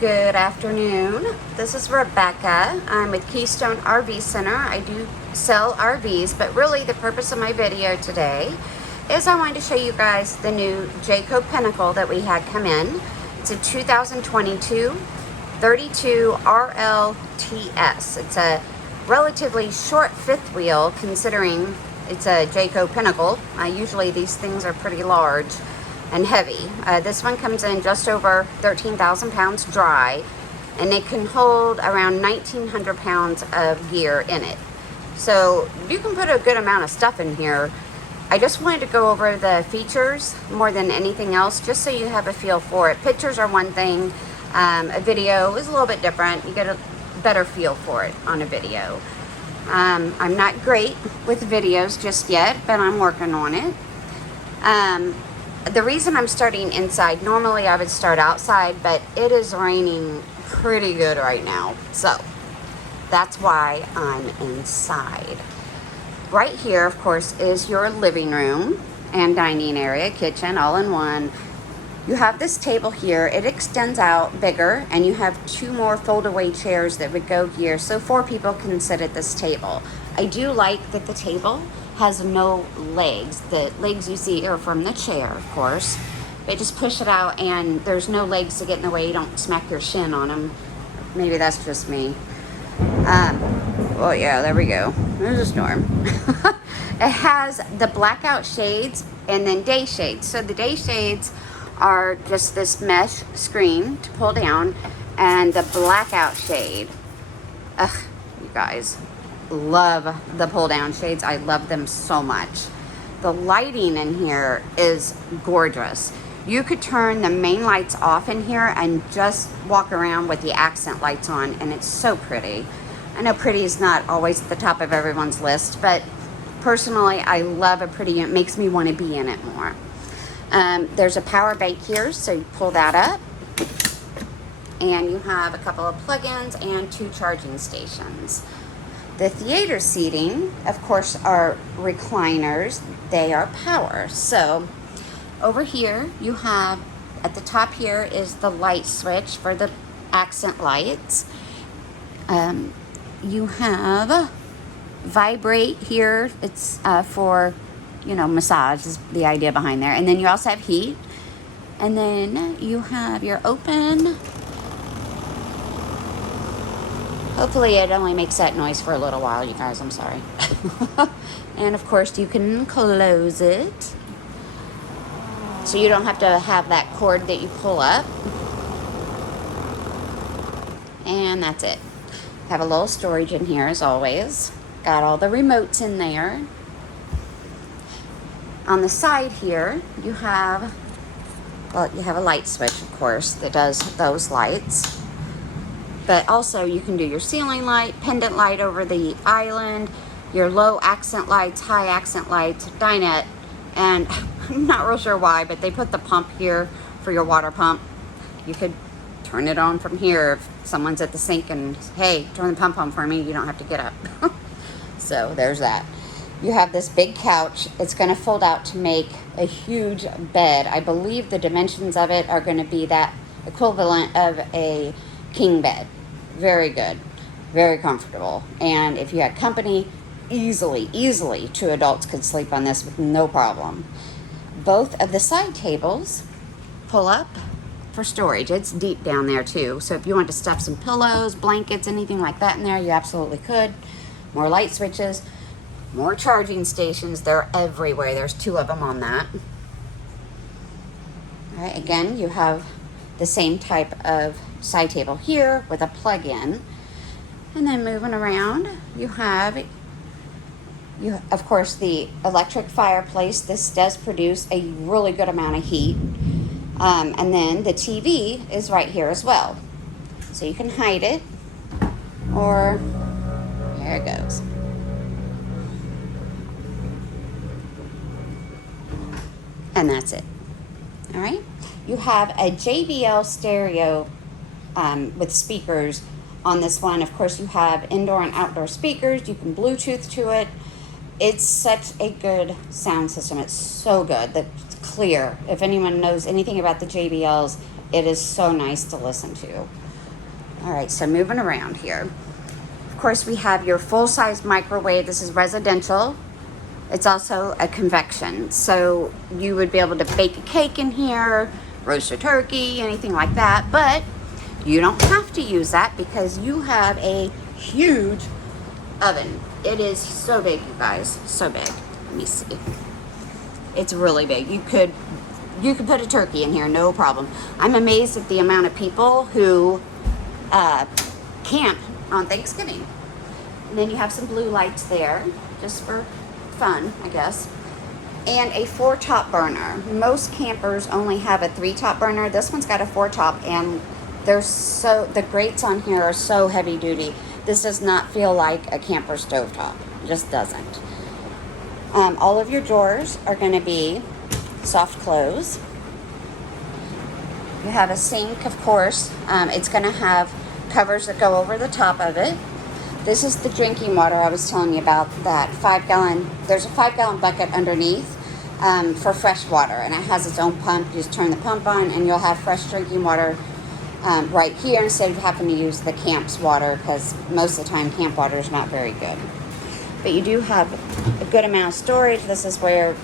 Good afternoon. This is Rebecca. I'm with Keystone RV Center. I do sell RVs, but really the purpose of my video today is I wanted to show you guys the new Jayco Pinnacle that we had come in. It's a 2022 32 RLTS. It's a relatively short fifth wheel considering it's a Jayco Pinnacle. Usually these things are pretty large and heavy. This one comes in just over 13,000 pounds dry, and it can hold around 1,900 pounds of gear in it. So you can put a good amount of stuff in here. I just wanted to go over the features more than anything else, just so you have a feel for it. Pictures are one thing, a video is a little bit different. You get a better feel for it on a video. I'm not great with videos just yet, but I'm working on it. The reason I'm starting inside, normally I would start outside, but it is raining pretty good right now. So that's why I'm inside. Right here, of course, is your living room and dining area, kitchen, all in one. You have this table here. It extends out bigger, and you have two more fold-away chairs that would go here, so 4 people can sit at this table. I do like that the table has no legs. The legs you see are from the chair, of course. But just push it out and there's no legs to get in the way. You don't smack your shin on them. Maybe that's just me. Well, yeah, there we go. There's a storm. It has the blackout shades and then day shades. So the day shades are just this mesh screen to pull down, and the blackout shade. Ugh, you guys. Love the pull down shades. I love them so much. The lighting in here is gorgeous. You could turn the main lights off in here and just walk around with the accent lights on, and it's so pretty. I know pretty is not always at the top of everyone's list, but personally I love a pretty. It makes me want to be in it more. There's a power bank here, so you pull that up and you have a couple of plug-ins and 2 charging stations. The theater seating, of course, are recliners. They are power. So over here, you have, at the top here is the light switch for the accent lights. You have vibrate here. It's for, massage is the idea behind there. And then you also have heat. And then you have your open. Hopefully it only makes that noise for a little while, you guys. I'm sorry. And of course you can close it, so you don't have to have that cord that you pull up. And that's it. Have a little storage in here as always. Got all the remotes in there. On the side here, you have a light switch, of course, that does those lights. But also you can do your ceiling light, pendant light over the island, your low accent lights, high accent lights, dinette, and I'm not real sure why, but they put the pump here for your water pump. You could turn it on from here if someone's at the sink and, hey, turn the pump on for me, you don't have to get up. So there's that. You have this big couch. It's going to fold out to make a huge bed. I believe the dimensions of it are going to be that equivalent of a king bed. Very good, very comfortable. And if you had company, easily 2 adults could sleep on this with no problem. Both of the side tables pull up for storage. It's deep down there too. So if you want to stuff some pillows, blankets, anything like that in there, you absolutely could. More light switches, more charging stations. They're everywhere. There's 2 of them on that. All right, again, you have the same type of side table here with a plug-in. And then moving around, you have, of course, the electric fireplace. This does produce a really good amount of heat. And then the TV is right here as well. So you can hide it, or there it goes. And that's it. All right. You have a JBL stereo with speakers on this one. Of course, you have indoor and outdoor speakers. You can Bluetooth to it. It's such a good sound system. It's so good. That's clear. If anyone knows anything about the JBLs, it is so nice to listen to. All right, so moving around here. Of course, we have your full-size microwave. This is residential. It's also a convection. So you would be able to bake a cake in here, roast a turkey, anything like that. But you don't have to use that because you have a huge oven. It is so big, you guys, so big. Let me see. It's really big. You could put a turkey in here, no problem. I'm amazed at the amount of people who camp on Thanksgiving. And then you have some blue lights there, just for fun, I guess. And a 4-top burner. Most campers only have a 3-top burner. This one's got a 4-top, and the grates on here are so heavy duty. This does not feel like a camper stovetop. It just doesn't. All of your drawers are going to be soft close. You have a sink, of course. It's going to have covers that go over the top of it. This is the drinking water I was telling you about, that 5-gallon. There's a 5-gallon bucket underneath for fresh water, and it has its own pump. You just turn the pump on and you'll have fresh drinking water right here instead of having to use the camp's water, because most of the time camp water is not very good. But you do have a good amount of storage. This is where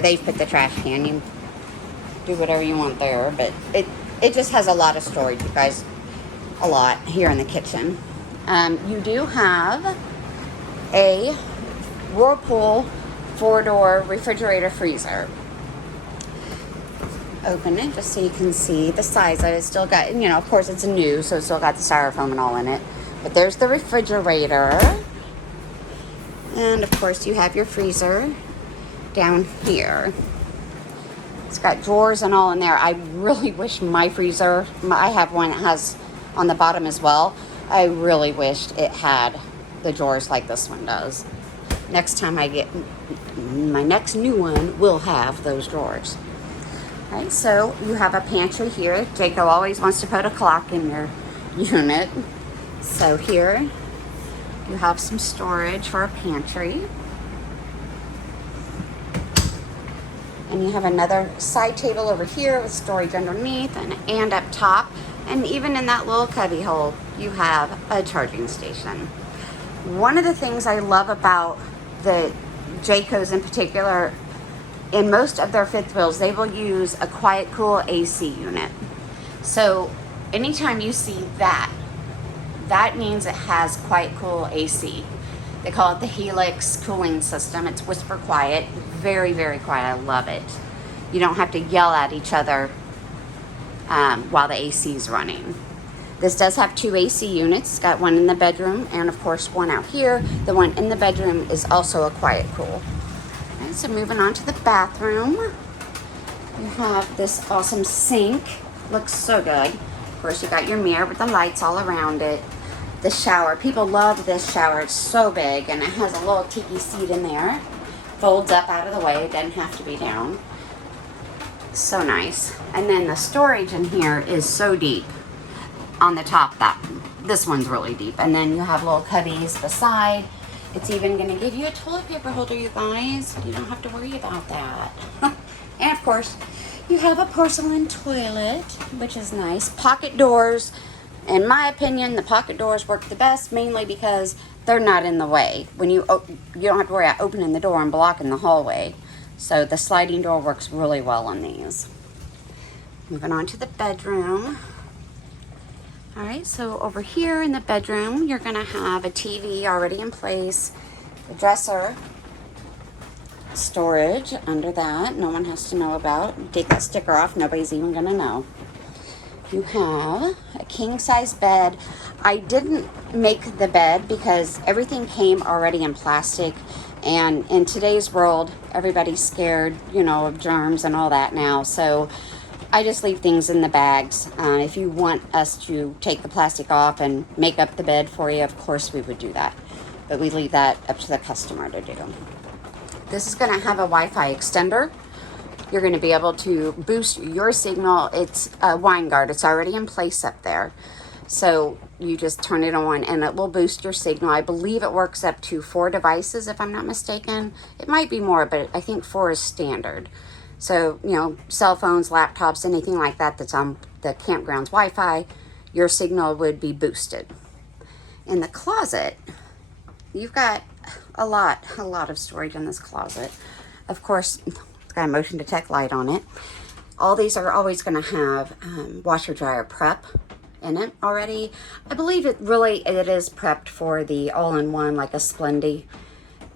they've put the trash can. You do whatever you want there, but it just has a lot of storage, you guys. A lot here in the kitchen. You do have a Whirlpool 4-door refrigerator freezer. Open it just so you can see the size of it. It's still got, of course it's new, so it's still got the styrofoam and all in it. But there's the refrigerator. And of course you have your freezer down here. It's got drawers and all in there. I really wish my freezer, I have one that has on the bottom as well. I really wished it had the drawers like this one does. Next time I get my next new one, will have those drawers. All right, so you have a pantry here. Jayco always wants to put a clock in your unit. So here you have some storage for a pantry. And you have another side table over here with storage underneath and up top. And even in that little cubby hole, you have a charging station. One of the things I love about the Jaycos in particular, in most of their fifth wheels, they will use a quiet cool AC unit. So anytime you see that, that means it has quiet cool AC. They call it the Helix cooling system. It's whisper quiet, very, very quiet. I love it. You don't have to yell at each other while the AC is running. This does have 2 AC units. It's got one in the bedroom and of course one out here. The one in the bedroom is also a quiet cool. Okay, so moving on to the bathroom. You have this awesome sink. Looks so good. Of course you got your mirror with the lights all around it. The shower. People love this shower. It's so big and it has a little tiki seat in there. Folds up out of the way. It doesn't have to be down. So nice. And then the storage in here is so deep on the top. This one's really deep. And then you have little cubbies beside. It's even going to give you a toilet paper holder, you guys. You don't have to worry about that. And of course, you have a porcelain toilet, which is nice. Pocket doors. In my opinion, the pocket doors work the best, mainly because they're not in the way. When you don't have to worry about opening the door and blocking the hallway. So the sliding door works really well on these. Moving on to the bedroom. All right, so over here in the bedroom, you're gonna have a TV already in place, the dresser, storage under that, no one has to know about. Take that sticker off, nobody's even gonna know. You have a king-size bed. I didn't make the bed because everything came already in plastic, and in today's world, everybody's scared, of germs and all that now, so I just leave things in the bags. If you want us to take the plastic off and make up the bed for you, of course we would do that. But we leave that up to the customer to do. This is going to have a Wi-Fi extender. You're going to be able to boost your signal. It's a wine guard. It's already in place up there. So you just turn it on and it will boost your signal. I believe it works up to 4 devices if I'm not mistaken. It might be more, but I think 4 is standard. So, cell phones, laptops, anything like that that's on the campground's Wi-Fi, your signal would be boosted. In the closet, you've got a lot of storage in this closet. Of course, it's got a motion detect light on it. All these are always going to have washer dryer prep in it already. I believe it is prepped for the all-in-one, like a Splendid.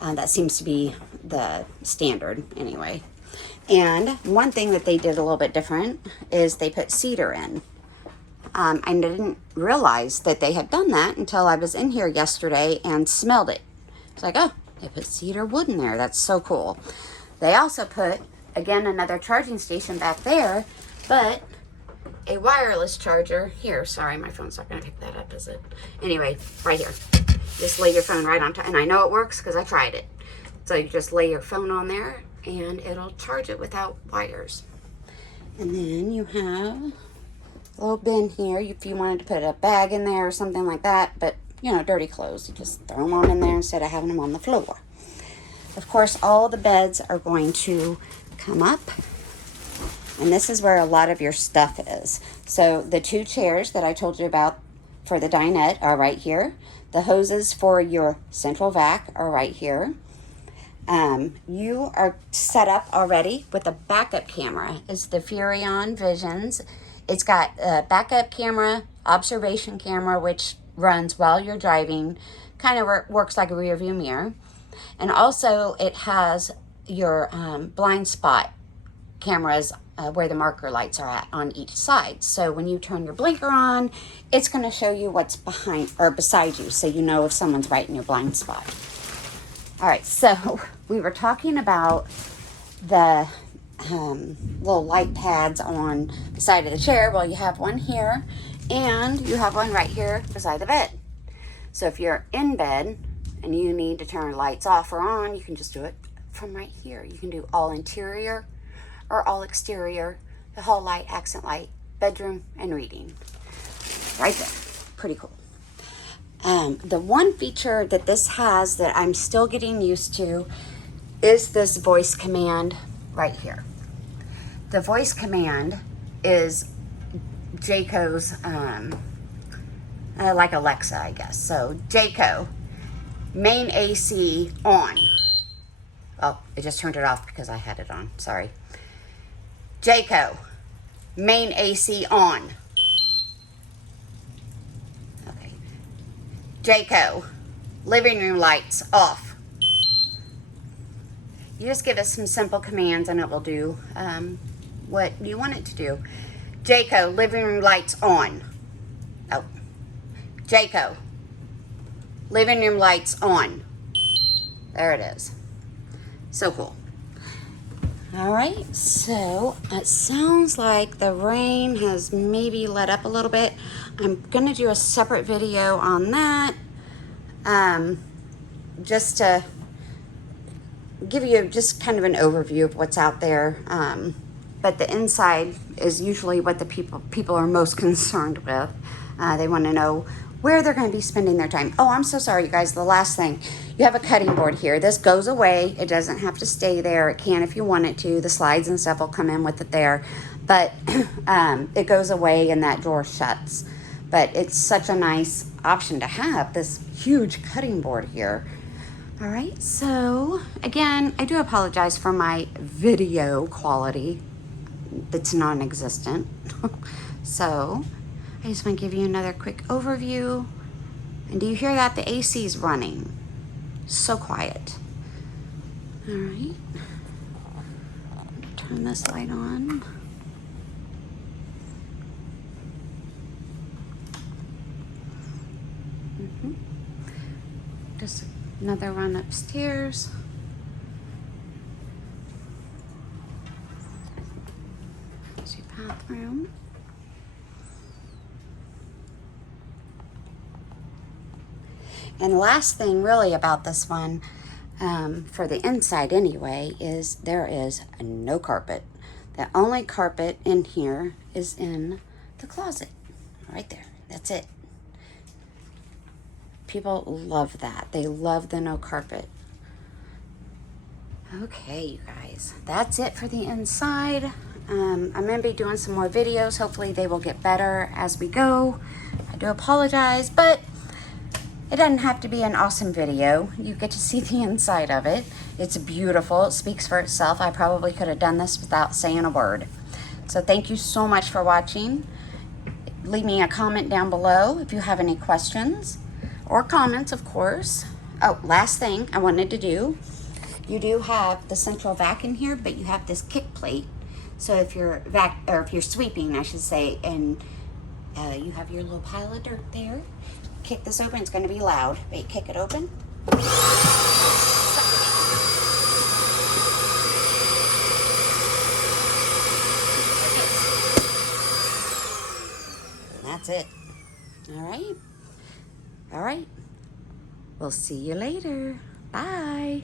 That seems to be the standard anyway. And one thing that they did a little bit different is they put cedar in. I didn't realize that they had done that until I was in here yesterday and smelled it. It's like, oh, they put cedar wood in there. That's so cool. They also put, again, another charging station back there, but a wireless charger here. Sorry, my phone's not going to pick that up, is it? Anyway, right here. Just lay your phone right on top. And I know it works because I tried it. So you just lay your phone on there and it'll charge it without wires. And then you have a little bin here if you wanted to put a bag in there or something like that. But, you know, dirty clothes, you just throw them on in there instead of having them on the floor. Of course, all the beds are going to come up. And this is where a lot of your stuff is. So the 2 chairs that I told you about for the dinette are right here. The hoses for your central vac are right here. You are set up already with a backup camera. It's the Furrion Visions. It's got a backup camera, observation camera, which runs while you're driving, kind of works like a rear view mirror. And also it has your blind spot cameras where the marker lights are at on each side. So when you turn your blinker on, it's going to show you what's behind or beside you, so you know if someone's right in your blind spot. All right, so we were talking about the little light pads on the side of the chair. Well, you have one here, and you have one right here beside the bed. So if you're in bed and you need to turn lights off or on, you can just do it from right here. You can do all interior or all exterior, the hall light, accent light, bedroom, and reading. Right there. Pretty cool. The one feature that this has that I'm still getting used to is this voice command right here. The voice command is Jayco's, like Alexa, I guess. So, Jayco, main AC on. Oh, it just turned it off because I had it on. Sorry. Jayco, main AC on. Okay. Jayco, living room lights off. You just give us some simple commands and it will do what you want it to do. Jayco, living room lights on. Oh. Jayco, living room lights on. There it is. So cool. All right, so it sounds like the rain has maybe let up a little bit. I'm gonna do a separate video on that, just to give you just kind of an overview of what's out there. But the inside is usually what the people are most concerned with. They want to know where they're going to be spending their time. Oh, I'm so sorry, you guys. The last thing, you have a cutting board here. This goes away. It doesn't have to stay there. It can if you want it to. The slides and stuff will come in with it there. But it goes away and that drawer shuts. But it's such a nice option to have, this huge cutting board here. All right, so again, I do apologize for my video quality. That's non-existent. So I just want to give you another quick overview. And do you hear that? The AC is running. So quiet. All right. Turn this light on. Just another run upstairs. There's your bathroom. And last thing really about this one, for the inside anyway, is there is no carpet. The only carpet in here is in the closet. Right there. That's it. People love that. They love the no carpet. Okay, you guys. That's it for the inside. I'm going to be doing some more videos. Hopefully they will get better as we go. I do apologize, but it doesn't have to be an awesome video. You get to see the inside of it. It's beautiful. It speaks for itself. I probably could have done this without saying a word. So thank you so much for watching. Leave me a comment down below if you have any questions or comments, of course. Oh, last thing I wanted to do. You do have the central vac in here, but you have this kick plate. So if you're if you're sweeping, I should say, and you have your little pile of dirt there, kick this open. It's going to be loud. Wait, kick it open. That's it. All right. All right. We'll see you later. Bye.